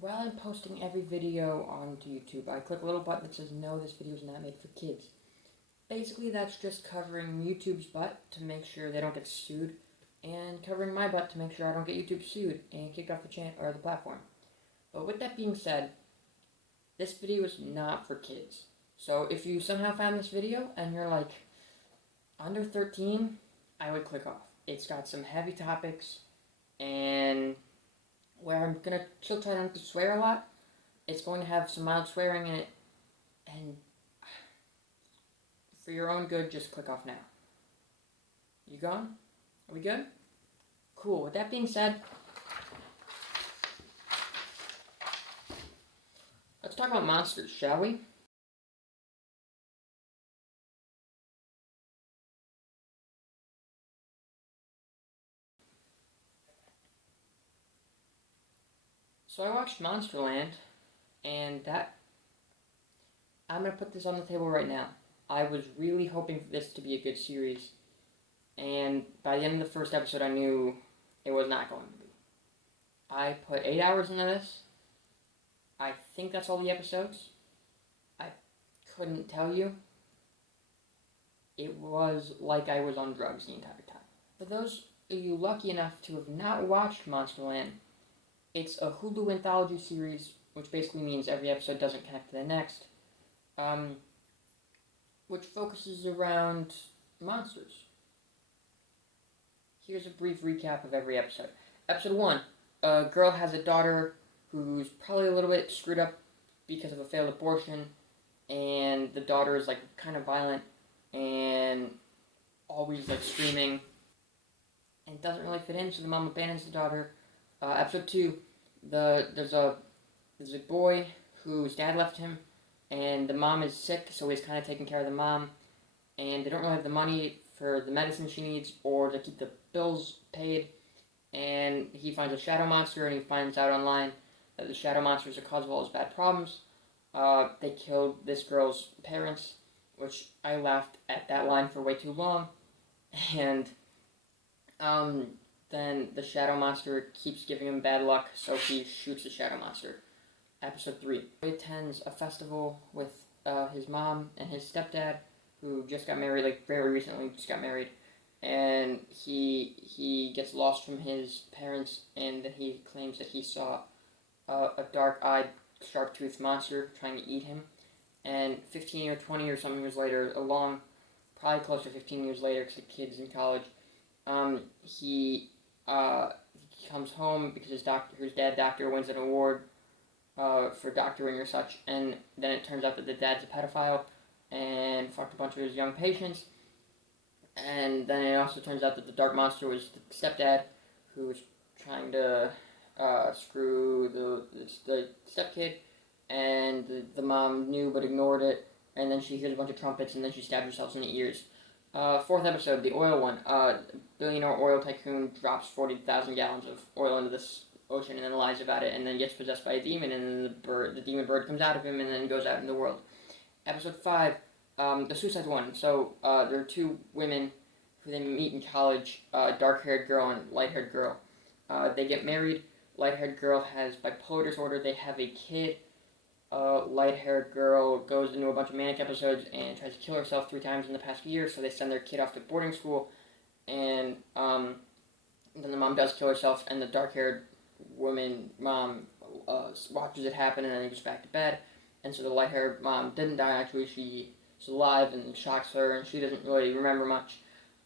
While I'm posting every video onto YouTube, I click a little button that says, no, this video is not made for kids. Basically, that's just covering YouTube's butt to make sure they don't get sued, and covering my butt to make sure I don't get YouTube sued and kicked off the channel or the platform. But with that being said, this video is not for kids. So if you somehow found this video and you're like under 13, I would click off. It's got some heavy topics, and where I'm gonna still try not to swear a lot, it's going to have some mild swearing in it, and for your own good, just click off now. You gone? Are we good? Cool. With that being said, let's talk about monsters, shall we? So I watched Monsterland, and I'm gonna put this on the table right now. I was really hoping for this to be a good series, and by the end of the first episode, I knew it was not going to be. I put 8 hours into this. I think that's all the episodes. I couldn't tell you. It was like I was on drugs the entire time. For those of you lucky enough to have not watched Monsterland, it's a Hulu anthology series, which basically means every episode doesn't connect to the next, which focuses around monsters. Here's a brief recap of every episode. Episode 1, a girl has a daughter who's probably a little bit screwed up because of a failed abortion, and the daughter is kind of violent and always screaming and doesn't really fit in, so the mom abandons the daughter. Episode 2, there's a boy whose dad left him, and the mom is sick, so he's kind of taking care of the mom, and they don't really have the money for the medicine she needs or to keep the bills paid, and he finds a shadow monster, and he finds out online that the shadow monster is the cause of all his bad problems. They killed this girl's parents, which I laughed at that line for way too long, and then the shadow monster keeps giving him bad luck, so he shoots the shadow monster. Episode 3. He attends a festival with his mom and his stepdad, who just got married, very recently just got married, and he gets lost from his parents, and he claims that he saw a dark-eyed, sharp-toothed monster trying to eat him, and 15 or 20 or something years later, probably close to 15 years later, because the kid's in college, he comes home because his dad doctor wins an award for doctoring or such, and then it turns out that the dad's a pedophile and fucked a bunch of his young patients, and then it also turns out that the dark monster was the stepdad who was trying to screw the stepkid, and the mom knew but ignored it, and then she hears a bunch of trumpets, and then she stabs herself in the ears. Fourth episode, the oil one. Billionaire oil tycoon drops 40,000 gallons of oil into this ocean and then lies about it, and then gets possessed by a demon, and then the demon bird comes out of him and then goes out in the world. Episode 5, the suicide one. So there are two women who they meet in college, dark-haired girl and light-haired girl. They get married. Light-haired girl has bipolar disorder. They have a kid. Light-haired girl goes into a bunch of manic episodes and tries to kill herself 3 times in the past year, so they send their kid off to boarding school, and then the mom does kill herself, and the dark-haired woman mom watches it happen, and then goes back to bed, and so the light-haired mom didn't die, actually. She's alive, and shocks her, and she doesn't really remember much,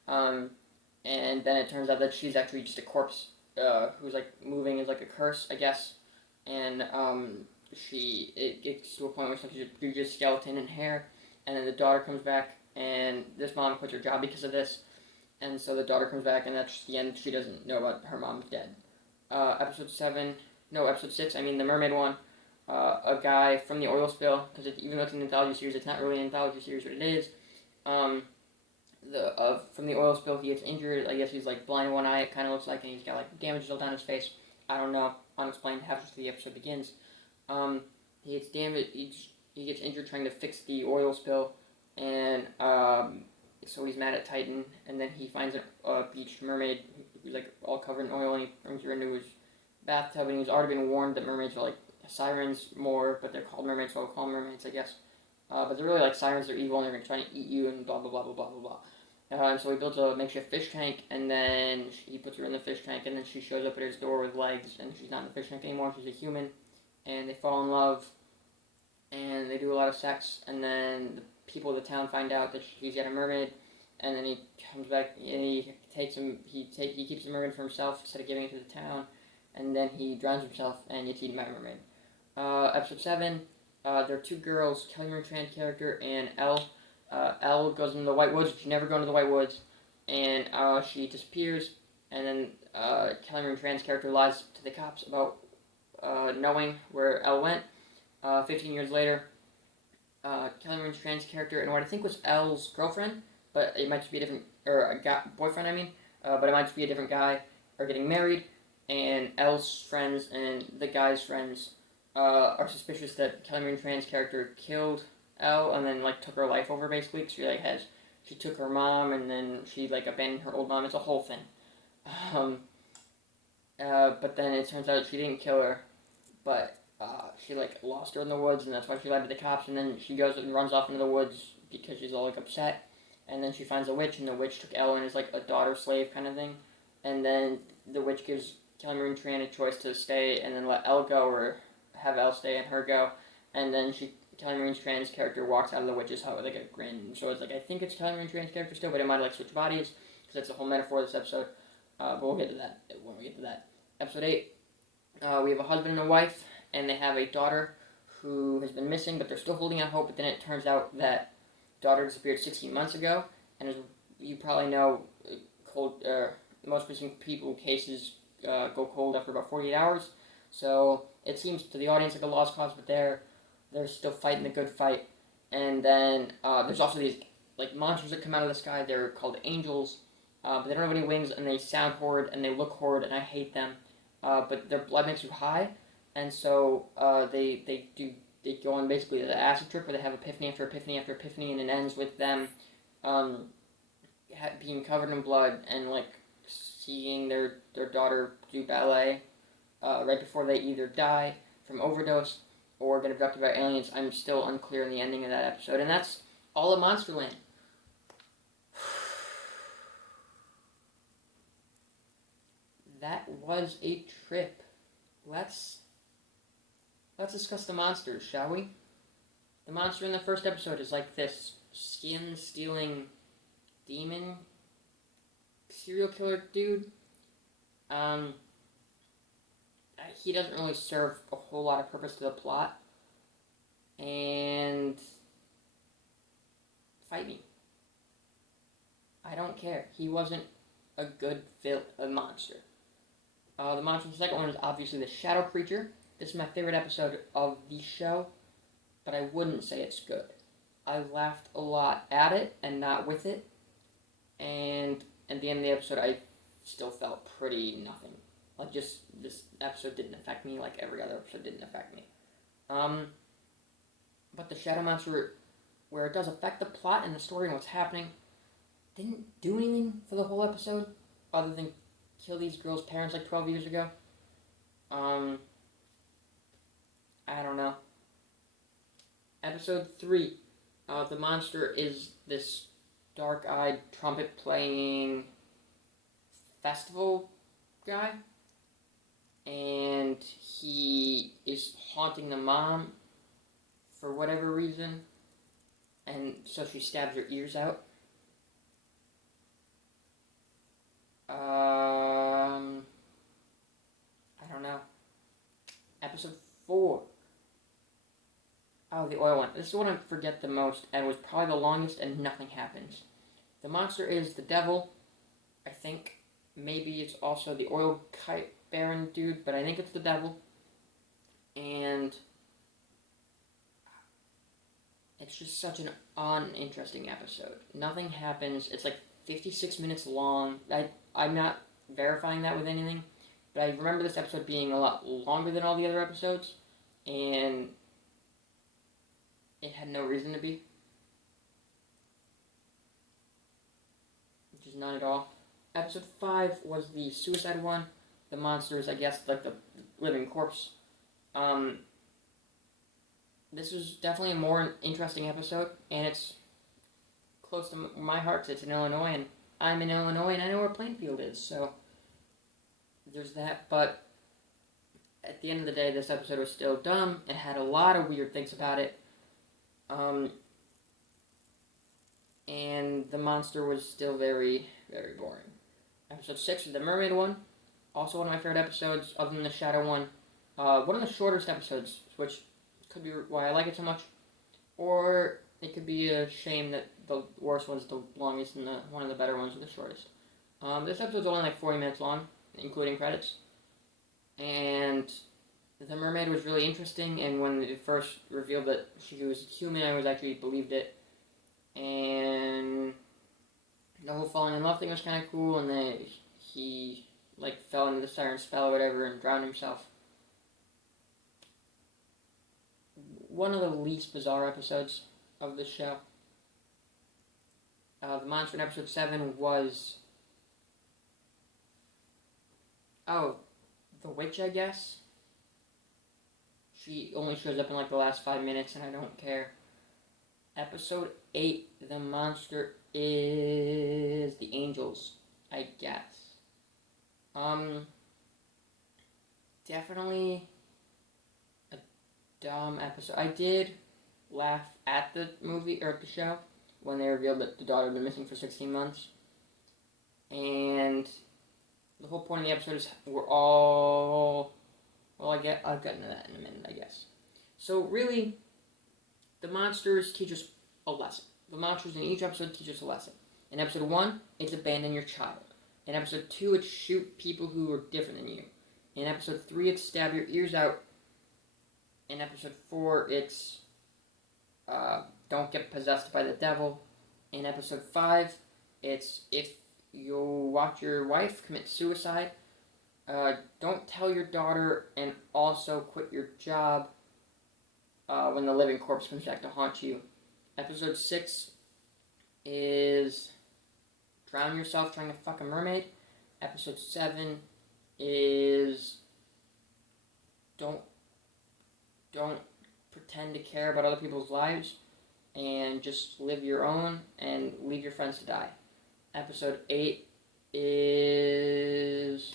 and then it turns out that she's actually just a corpse who's moving as a curse, I guess, and it gets to a point where she's just skeleton and hair, and then the daughter comes back, and this mom quits her job because of this, and so the daughter comes back, and that's the end. She doesn't know about her mom's dead. Episode 6, the mermaid one, a guy from the oil spill, because even though it's an anthology series, it's not really an anthology series, but it is, from the oil spill, he gets injured. I guess he's blind in one eye, it kind of looks like, and he's got damages all down his face. I don't know, unexplained after the episode begins. He gets damaged. He gets injured trying to fix the oil spill, and so he's mad at Titan. And then he finds a beached mermaid who's all covered in oil, and he brings her into his bathtub. And he's already been warned that mermaids are sirens more, but they're called mermaids, so we'll call them mermaids, I guess. But they're really like sirens, they're evil, and they're trying to eat you, and blah, blah, blah, blah, blah, blah, blah. And so he builds a makeshift fish tank, and then he puts her in the fish tank, and then she shows up at his door with legs, and she's not in the fish tank anymore, she's a human, and they fall in love, and they do a lot of sex, and then the people of the town find out that he's got a mermaid, and then he comes back, and he keeps the mermaid for himself instead of giving it to the town, and then he drowns himself, and gets eaten by a mermaid. Episode 7, there are two girls, Kelly Marie Tran character, and Elle. Elle goes into the White Woods. She never go into the White Woods, and she disappears. And then Kelly Marie Tran's character lies to the cops about knowing where Elle went. 15 years later, Kelly Marie Tran's character and what I think was Elle's girlfriend, but it might just be a different boyfriend. I mean, but it might just be a different guy, are getting married, and Elle's friends and the guy's friends are suspicious that Kelly Marie Tran's character killed Elle and then like took her life over basically. Cause she took her mom and then she like abandoned her old mom. It's a whole thing. But then it turns out she didn't kill her, but she like lost her in the woods, and that's why she lied to the cops. And then she goes and runs off into the woods because she's all like upset. And then she finds a witch, and the witch took Elle in as like a daughter slave kind of thing. And then the witch gives Kelly Marie Tran a choice to stay and then let Elle go, or have Elle stay and her go. And then Kelly Marie Tran's character walks out of the witch's hut with like a grin. So it's like, I think it's Kelly Marie Tran's character still, but it might like switch bodies, because that's the whole metaphor of this episode. But we'll get to that when we get to that. Episode 8, we have a husband and a wife, and they have a daughter who has been missing, but they're still holding out hope. But then it turns out that daughter disappeared 16 months ago, and as you probably know, most missing people cases go cold after about 48 hours. So it seems to the audience like a lost cause, but they're still fighting the good fight. And then there's also these like monsters that come out of the sky. They're called angels, but they don't have any wings, and they sound horrid, and they look horrid, and I hate them. But their blood makes you high, and so they go on basically the acid trip where they have epiphany after epiphany after epiphany, and it ends with them being covered in blood and like seeing their daughter do ballet right before they either die from overdose or get abducted by aliens. I'm still unclear in the ending of that episode, and that's all of Monsterland. That was a trip. Let's discuss the monsters, shall we? The monster in the first episode is like this skin-stealing demon serial killer dude. He doesn't really serve a whole lot of purpose to the plot. And fight me. I don't care. He wasn't a good monster. The monster in the second one is obviously the shadow creature. This is my favorite episode of the show, but I wouldn't say it's good. I laughed a lot at it and not with it, and at the end of the episode, I still felt pretty nothing. Like, just, this episode didn't affect me like every other episode didn't affect me. But the shadow monster, where it does affect the plot and the story and what's happening, didn't do anything for the whole episode, other than kill these girls' parents like 12 years ago. I don't know. Episode 3, the monster is this dark-eyed, trumpet-playing festival guy, and he is haunting the mom for whatever reason, and so she stabs her ears out. I don't know. Episode 4. Oh, the oil one. This is the one I forget the most, and it was probably the longest, and nothing happens. The monster is the devil, I think. Maybe it's also the oil kite baron dude, but I think it's the devil. And it's just such an uninteresting episode. Nothing happens. It's like 56 minutes long. I'm not verifying that with anything, but I remember this episode being a lot longer than all the other episodes, and it had no reason to be. Which is none at all. Episode 5 was the suicide one. The monster is, I guess, like the living corpse. this was definitely a more interesting episode, and it's close to my heart because it's in Illinois, and I'm in Illinois, and I know where Plainfield is, so there's that. But at the end of the day, this episode was still dumb. It had a lot of weird things about it. And the monster was still very, very boring. Episode 6 is the mermaid one. Also one of my favorite episodes, other than the shadow one. One of the shortest episodes, which could be why I like it so much. Or it could be a shame that the worst one's the longest and one of the better ones is the shortest. This episode's only like 40 minutes long, including credits. And the mermaid was really interesting, and when it first revealed that she was human, I was actually believed it. And the whole falling in love thing was kind of cool, and then he like fell into the siren spell or whatever and drowned himself. One of the least bizarre episodes of this show. The monster in episode 7 was... the witch, I guess. She only shows up in like the last 5 minutes, and I don't care. Episode 8, the monster is the angels, I guess. Definitely a dumb episode. I did laugh at the movie, or at the show, when they revealed that the daughter had been missing for 16 months. And the whole point of the episode is we're all... Well, I'll get into that in a minute, I guess. So, really, the monsters teach us a lesson. The monsters in each episode teach us a lesson. In episode 1, it's abandon your child. In episode 2, it's shoot people who are different than you. In episode 3, it's stab your ears out. In episode 4, it's don't get possessed by the devil. In episode 5, it's if you watch your wife commit suicide, don't tell your daughter, and also quit your job when the living corpse comes back to haunt you. Episode 6 is drown yourself trying to fuck a mermaid. Episode 7 is don't pretend to care about other people's lives and just live your own and leave your friends to die. Episode 8 is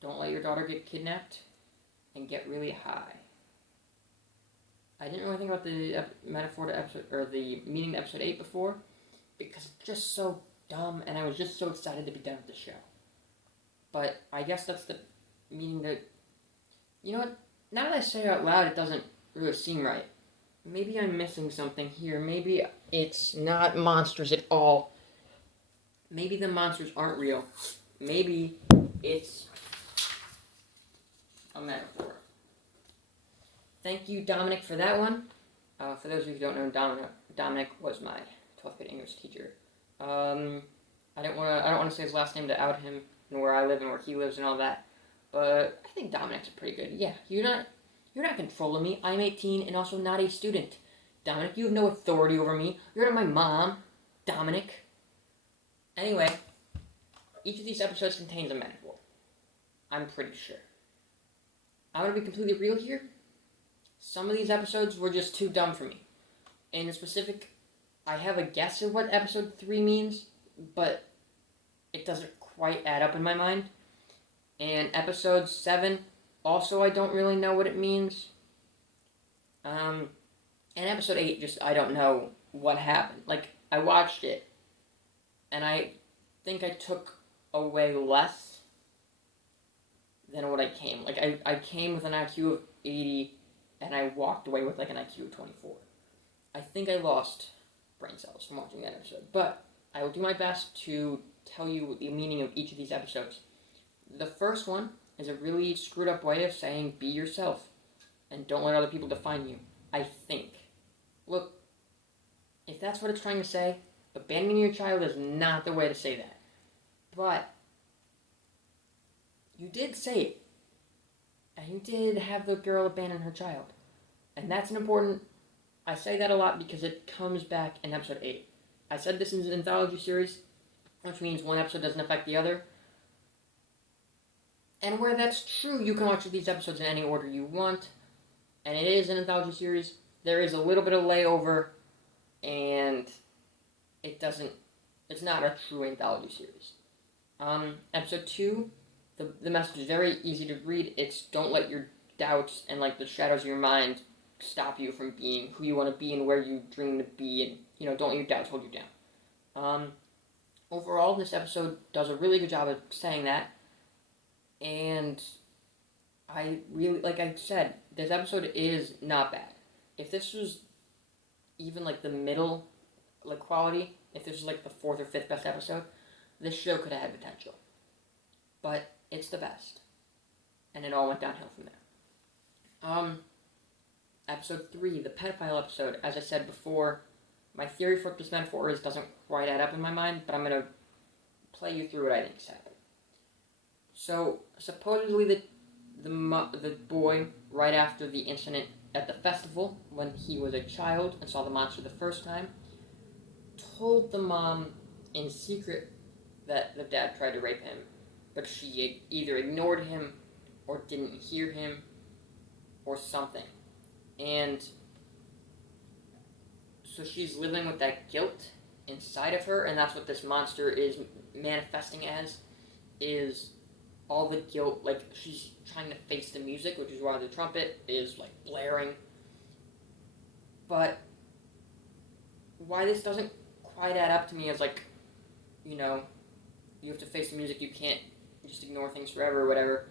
don't let your daughter get kidnapped and get really high. I didn't really think about the metaphor to episode, or the meaning to episode 8 before, because it's just so dumb, and I was just so excited to be done with the show. But I guess that's the meaning that, you know what, now that I say it out loud, it doesn't really seem right. Maybe I'm missing something here. Maybe it's not monsters at all. Maybe the monsters aren't real. Maybe it's a metaphor. Thank you, Dominic, for that one. For those of you who don't know, Dominic was my 12th grade English teacher. I don't want to say his last name to out him and where I live and where he lives and all that. But I think Dominic's pretty good. Yeah, you're not controlling me. I'm 18 and also not a student. Dominic, you have no authority over me. You're not my mom, Dominic. Anyway, each of these episodes contains a metaphor. I'm pretty sure. I'm going to be completely real here. Some of these episodes were just too dumb for me. In specific, I have a guess of what episode 3 means, but it doesn't quite add up in my mind. And episode 7, also I don't really know what it means. And episode 8, just I don't know what happened. Like, I watched it, and I think I took away less than what I came. Like, I came with an IQ of 80, and I walked away with like an IQ of 24. I think I lost brain cells from watching that episode, but I will do my best to tell you the meaning of each of these episodes. The first one is a really screwed up way of saying be yourself, and don't let other people define you, I think. Look, if that's what it's trying to say, abandoning your child is not the way to say that. But you did say it. And you did have the girl abandon her child. And that's an important... I say that a lot because it comes back in episode 8. I said this is an anthology series, which means one episode doesn't affect the other. And where that's true, you can watch these episodes in any order you want, and it is an anthology series. There is a little bit of layover, and it's not a true anthology series. Episode 2, the message is very easy to read. It's don't let your doubts and like the shadows of your mind stop you from being who you want to be and where you dream to be, and don't let your doubts hold you down. Overall, this episode does a really good job of saying that, and I really, like I said, this episode is not bad. If this was even like the middle, like quality, if this was like the 4th or 5th best episode, this show could have had potential. But it's the best. And it all went downhill from there. Episode 3, the pedophile episode. As I said before, my theory for what this metaphor is doesn't quite add up in my mind, but I'm going to play you through what I think is happening. So, supposedly the boy, right after the incident at the festival, when he was a child and saw the monster the first time, told the mom in secret that the dad tried to rape him, but she either ignored him or didn't hear him or something. And so she's living with that guilt inside of her, and that's what this monster is manifesting as, is all the guilt. Like, she's trying to face the music, which is why the trumpet is like blaring. But why this doesn't quite add up to me is like, you have to face the music, you can't just ignore things forever or whatever,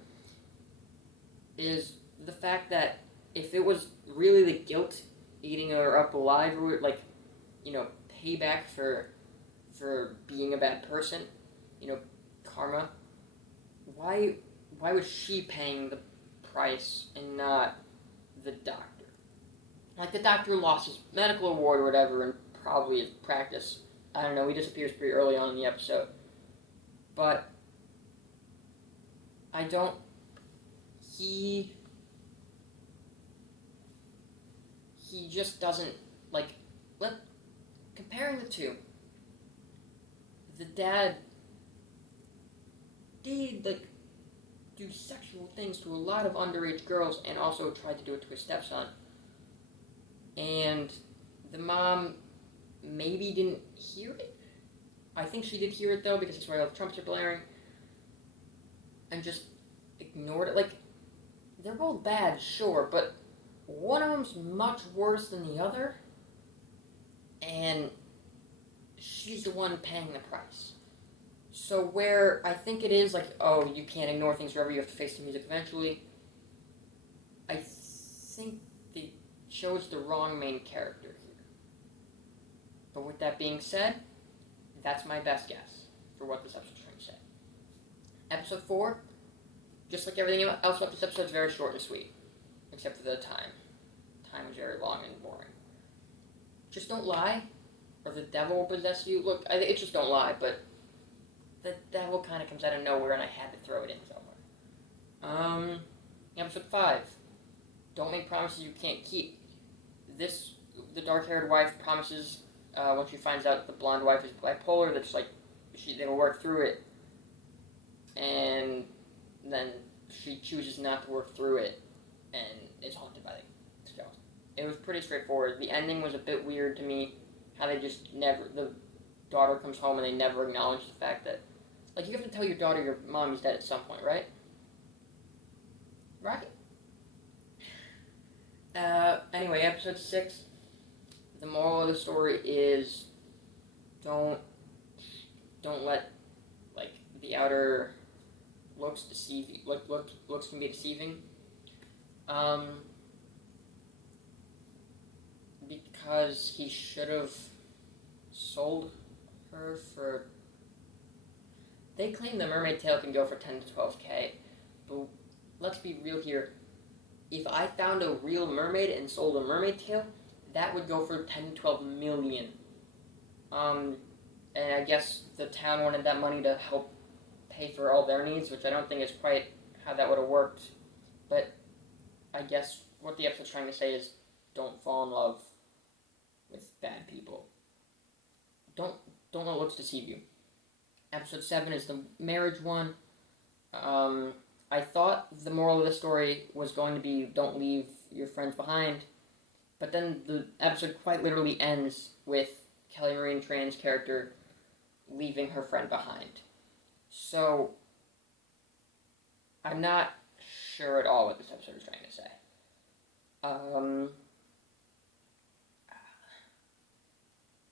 is the fact that if it was really the guilt eating her up alive, or like, payback for being a bad person, karma, why was she paying the price and not the doctor? Like, the doctor lost his medical award or whatever, and probably his practice. I don't know, he disappears pretty early on in the episode. But he just doesn't, like, comparing the two, the dad did, like, do sexual things to a lot of underage girls and also tried to do it to his stepson. And the mom maybe didn't hear it. I think she did hear it, though, because that's why all the trumpets are blaring. And just ignored it. Like, they're both bad, sure, but one of them's much worse than the other. And she's the one paying the price. So where I think it is, like, oh, you can't ignore things forever, you have to face the music eventually, I think they chose the wrong main character here. But with that being said, that's my best guess for what this episode's trying to say. Episode 4, just like everything else about this episode, is very short and sweet. Except for the time. Time is very long and boring. Just don't lie, or the devil will possess you. Look, it's just don't lie, but the devil kind of comes out of nowhere, and I had to throw it in somewhere. Episode 5, don't make promises you can't keep. The dark-haired wife promises, when she finds out the blonde wife is bipolar, that's like, they will work through it, and then she chooses not to work through it, and is haunted by the skeleton. It was pretty straightforward. The ending was a bit weird to me, how they just never, the daughter comes home and they never acknowledge the fact that, like, you have to tell your daughter your mom is dead at some point, right? Right? Anyway, episode 6, the moral of the story is, don't let, like, the outer looks deceive you. Looks can be deceiving. Because he should have sold her for... They claim the mermaid tail can go for 10 to 12K, but let's be real here. If I found a real mermaid and sold a mermaid tail, that would go for 10 to 12 million. And I guess the town wanted that money to help pay for all their needs, which I don't think is quite how that would have worked. But I guess what the episode's trying to say is, don't fall in love with bad people. Don't let looks deceive you. Episode 7 is the marriage one. I I thought the moral of the story was going to be don't leave your friends behind, but then the episode quite literally ends with Kelly Marie Tran's character leaving her friend behind. So, I'm not sure at all what this episode is trying to say.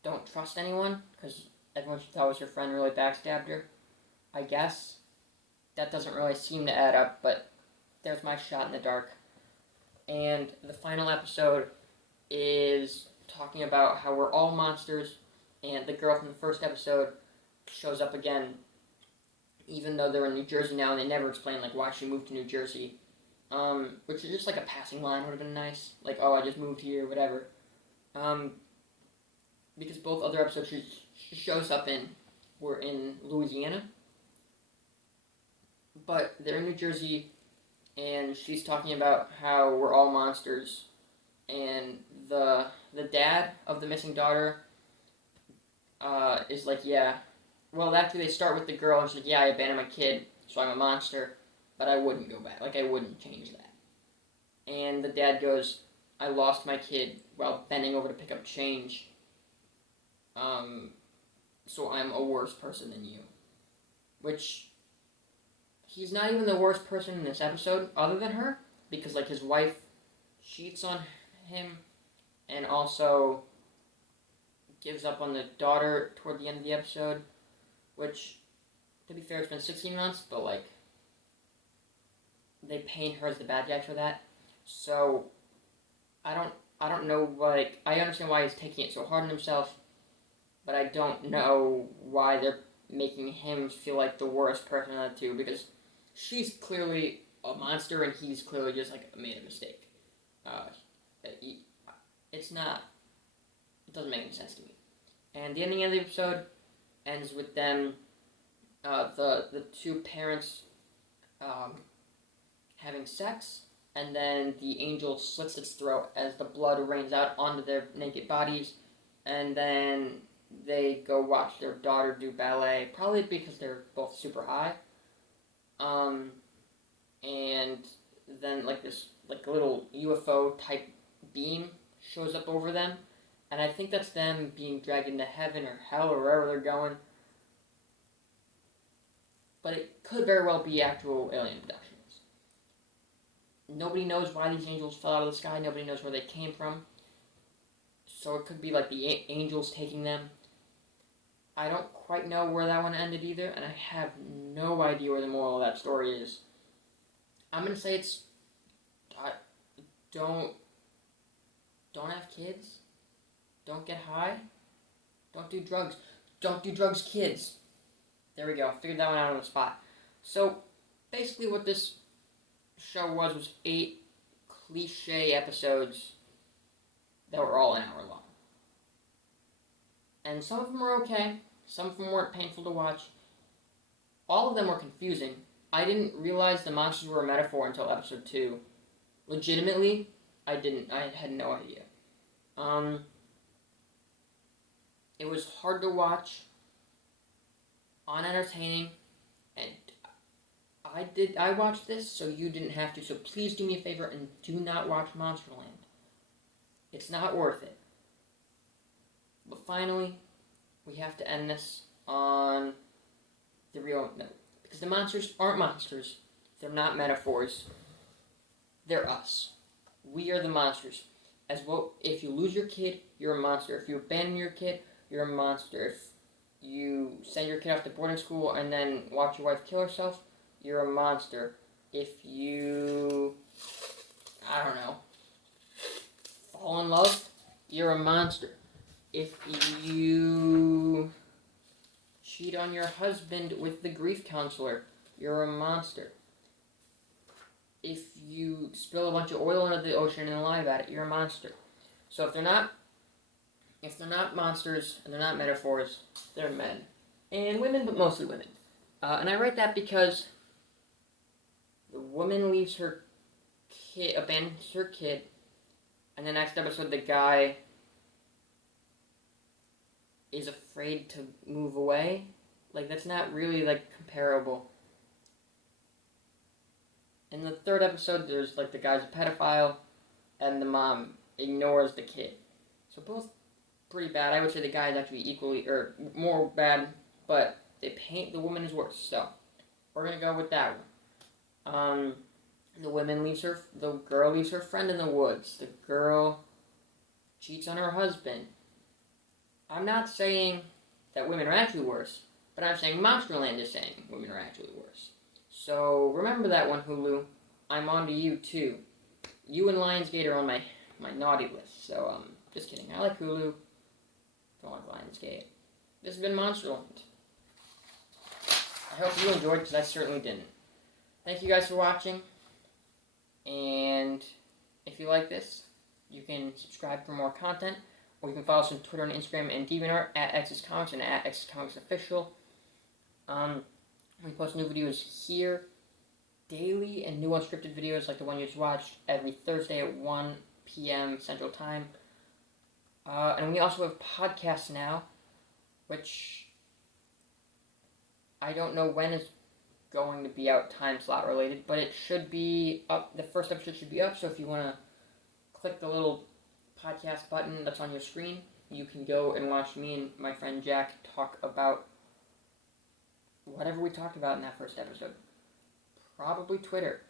Don't trust anyone, because everyone she thought was her friend really backstabbed her. I guess. That doesn't really seem to add up, but there's my shot in the dark. And the final episode is talking about how we're all monsters, and the girl from the first episode shows up again, even though they're in New Jersey now, and they never explain like why she moved to New Jersey. Which is just like a passing line would have been nice, like, oh, I just moved here, whatever. Because both other episodes she shows up in were in Louisiana, but they're in New Jersey, and she's talking about how we're all monsters, and the dad of the missing daughter is like, yeah, well, after they start with the girl, and she's like, yeah, I abandoned my kid, so I'm a monster, but I wouldn't go back, like, I wouldn't change that. And the dad goes, I lost my kid while bending over to pick up change, so I'm a worse person than you. Which, he's not even the worst person in this episode, other than her, because, like, his wife cheats on him, and also gives up on the daughter toward the end of the episode, which, to be fair, it's been 16 months, but, like, they paint her as the bad guy for that, so I don't know, like, I understand why he's taking it so hard on himself, but I don't know why they're making him feel like the worst person of the two, because she's clearly a monster and he's clearly just, like, made a mistake. It's not, it doesn't make any sense to me. And the ending of the episode ends with them, the two parents, having sex, and then the angel slits its throat as the blood rains out onto their naked bodies, and then they go watch their daughter do ballet, probably because they're both super high. And then, like, this, like, little UFO type beam shows up over them, and I think that's them being dragged into heaven or hell or wherever they're going. But it could very well be actual alien abductions. Nobody knows why these angels fell out of the sky. Nobody knows where they came from. So it could be like the angels taking them. I don't quite know where that one ended either, and I have no idea where the moral of that story is. I'm gonna say it's don't have kids. Don't get high. Don't do drugs. Don't do drugs, kids. There we go. Figured that one out on the spot. So, basically what this show was 8 cliche episodes that were all an hour long. And some of them were okay. Some of them weren't painful to watch. All of them were confusing. I didn't realize the monsters were a metaphor until episode 2. Legitimately, I didn't. I had no idea. It was hard to watch, unentertaining, and I watched this so you didn't have to, so please do me a favor and do not watch Monsterland. It's not worth it. But finally, we have to end this on the real note. Because the monsters aren't monsters. They're not metaphors. They're us. We are the monsters. As well, if you lose your kid, you're a monster. If you abandon your kid, you're a monster. If you send your kid off to boarding school and then watch your wife kill herself, you're a monster. If you, I don't know, fall in love, you're a monster. If you cheat on your husband with the grief counselor, you're a monster. If you spill a bunch of oil into the ocean and lie about it, you're a monster. So if they're not monsters and they're not metaphors, they're men. And women, but mostly women. And I write that because the woman leaves her kid, abandons her kid, and the next episode the guy is afraid to move away. Like, that's not really, like, comparable. In the third episode, there's like the guy's a pedophile, and the mom ignores the kid. So both pretty bad. I would say the guy is actually equally or more bad, but they paint the woman as worse. So we're gonna go with that one. The girl leaves her friend in the woods. The girl cheats on her husband. I'm not saying that women are actually worse, but I'm saying Monsterland is saying women are actually worse. So remember that one, Hulu. I'm on to you too. You and Lionsgate are on my naughty list. So just kidding. I like Hulu. Don't like Lionsgate. This has been Monsterland. I hope you enjoyed, because I certainly didn't. Thank you guys for watching. And if you like this, you can subscribe for more content, or you can follow us on Twitter and Instagram and DeviantArt at X's Comics and at X's Comics Official. We post new videos here daily, and new unscripted videos like the one you just watched every Thursday at 1 p.m. Central Time. And we also have podcasts now, which I don't know when is going to be out time slot related, but it should be up. The first episode should be up, so if you want to click the little podcast button that's on your screen, you can go and watch me and my friend Jack talk about whatever we talked about in that first episode. Probably Twitter.